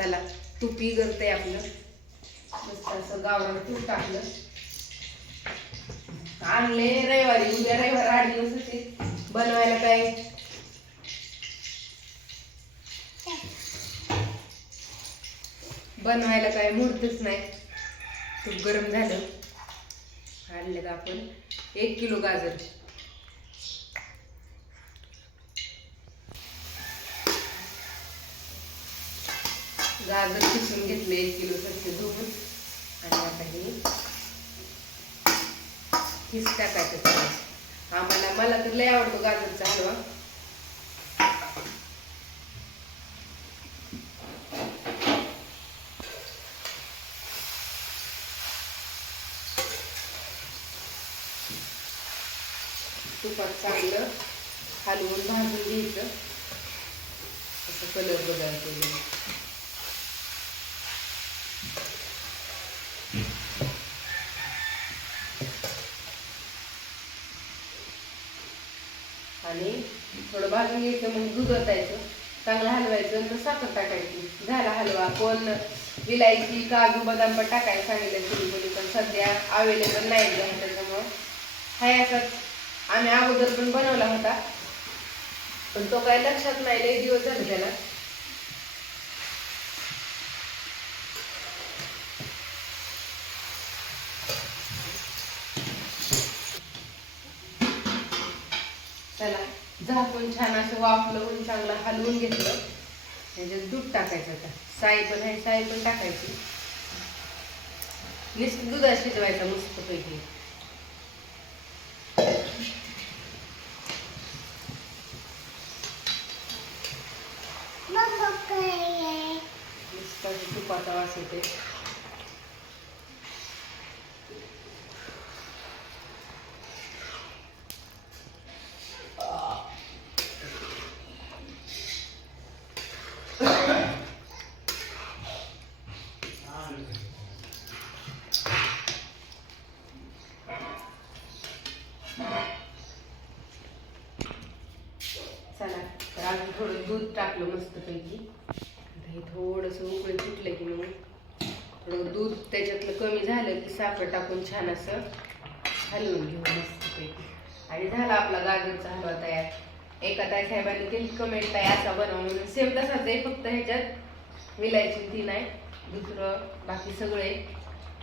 चला तुपी करते आपलं. मस्त असं गावरान तूप टाकलं. आणले रविवारी उद्या रविवार आठ दिवस होते. बनवायला काय? बनवायला काय मुहूर्तच नाही. तूप गरम झालं. आणलं का आपण एक किलो गाजर. गाजर किसून घेतले एक किलो स्वच्छ धुवून. आणि आता हे हिस टाकायचं आम्हाला मला तर लय आवडतो गाजरचा हलवा. तुपात चांगलं हलवून भाजून घ्यायचं. असं कलर बदलतो आणि थोडं भाजून घ्यायचं मग दूध ओतायचं चांगलं हलवायचं नंतर साखर टाकायची. झाला हलवा. कोण विलायची काजू बदाम पण टाकायला सांगितलं चिली कोणी पण सध्या अवेलेबल नाही घ्या त्याच्यामुळं. हाय असंच. आम्ही अगोदर पण बनवला होता. पण तो काय लक्षात नाही लय दिवस झाले त्याला. चला झाकून छान असं वाफलवून चांगलं हलवून घेतलं. त्याच्यात दूध टाकायचं आता साई पण आहे साई पण टाकायची. नुसतं दुधात शिजवायचं मस्त पैकी. नुसतं तुपाचा वास येते चला तर अजून थोडं दूध टाकलं मस्तपैकी आता हे थोडंसं उकळी फुटलं की मग थोडं दूध त्याच्यातलं कमी झालं की साखर टाकून छान असं हलवून घेऊ मस्तपैकी आणि झाला आपला गाजरचा हलवा तयार. एका ताई साहेबांनी केली कमेंट ताई असा बनवा म्हणून. सेम तसाच आहे फक्त ह्याच्यात विलायची ती नाही दुसरं बाकी सगळे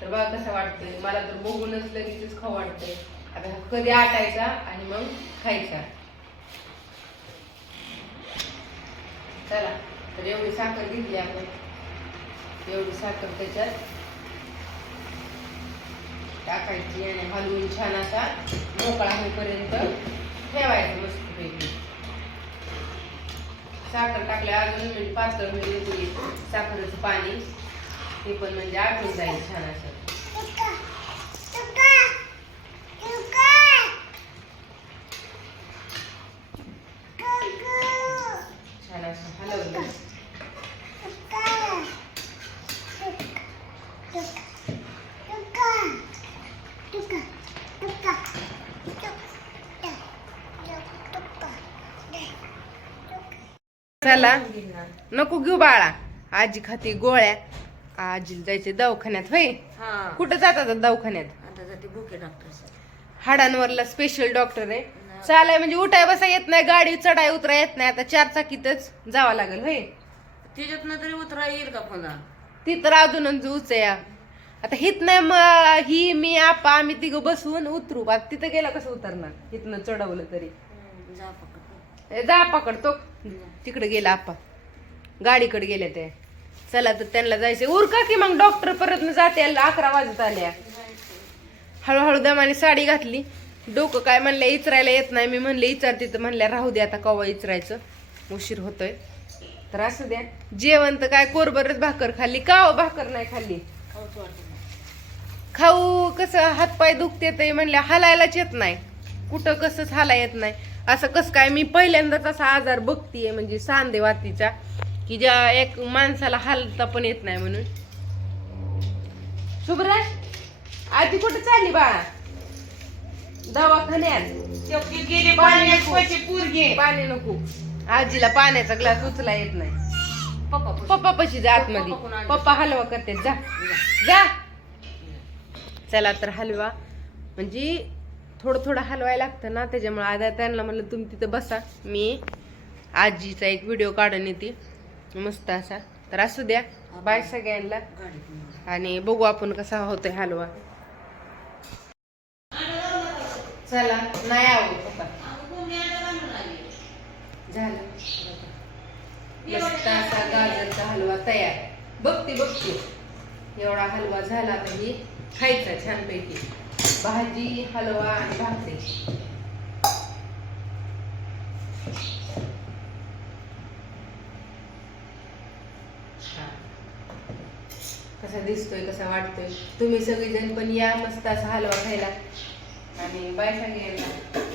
तर बघा कसं वाटतंय. मला तर बघूनच लगेचच खाऊ वाटतंय. आता कधी आटायचा आणि मग खायचा. चला तर एवढी साखर घेतली आपण. एवढी साखर त्याच्यात टाकायची आणि हलवून छान असा मोकळा होईपर्यंत ठेवायचं मस्तपैकी. साखर टाकल्या अजून पाच पातळ होईल साखरेचं पाणी ते पण म्हणजे आटून जाईल छान असं. चला नको घेऊ बाळा. आजी खाती गोळ्या. आजी जायचे दवाखान्यात होय? हा. कुठं जातात दवाखान्यात? आता जाते बुके डॉक्टर हाडांवरला स्पेशल डॉक्टर आहे. चालाय म्हणजे उठाय बसा येत नाही गाडी चढाय उतराय येत नाही. आता चार चाकीतच जावं लागेल होय? त्याच्यातनं तरी उतरा येईल का पुन्हा? ती तर अजूनच उच या आता हित नाही मग ही मी आपा आम्ही तिघं बसवून उतरू. आता तिथं गेला कसं उतरणार? हिथनं चढवलं तरी. जा ए, पकडतो तिकडे गेला आपा. गाडीकडे गेले त्या चला तर त्यांना जायचं. उरका की मग डॉक्टर परत न जाते अकरा वाजत आल्या हळूहळू दमाने साडी घातली. डोकं काय म्हणलं इचरायला येत नाही. मी म्हणले इचारते तर म्हणल्या राहू दे आता कवा इचरायचं. उशीर होतोय. तर असं द्या. जेवण तर काय कोरबरच भाकर खाल्ली. का हो भाकर नाही खाल्ली? खाऊ कसं हातपाय दुखते ते म्हणल्या हलायलाच येत नाही. कुठं कसंच हाला येत नाही. असं कसं काय मी पहिल्यांदाच असा आजार बघतीये म्हणजे सांधे वातीचा की ज्या एक माणसाला हालता पण येत नाही म्हणून. शुभ्रा आधी कुठं चालली बाळा? दवाखान्यात. गेली पाणी पाणी नको. आजीला पाण्याचा ग्लास उचला येत नाही. पप्पा पप्पा पशी जा आतमध्ये? पप्पा हलवा करते जा. जा. चला तर हलवा. म्हणजे थोडं थोडं हलवायला लागतं ना त्याच्यामुळे आता त्यांना म्हणलं तुम्ही तिथं बसा मी आजीचा एक व्हिडिओ काढून येते मस्त असा. तर असू द्या बाय सगळ्यांना. आणि बघू आपण कसा होतोय हलवा. चला नाही आवडत झालं. मस्त असा गाजरचा हलवा तयार. बघते बघते. एवढा हलवा झाला आता ही खायचा छानपैकी. भाजी हलवा आणि भाकरी. हा. कसा दिसतोय कसा वाटतोय? तुम्ही सगळेजण पण या मस्त असा हलवा खायला. आणि बाय सगळ्यांना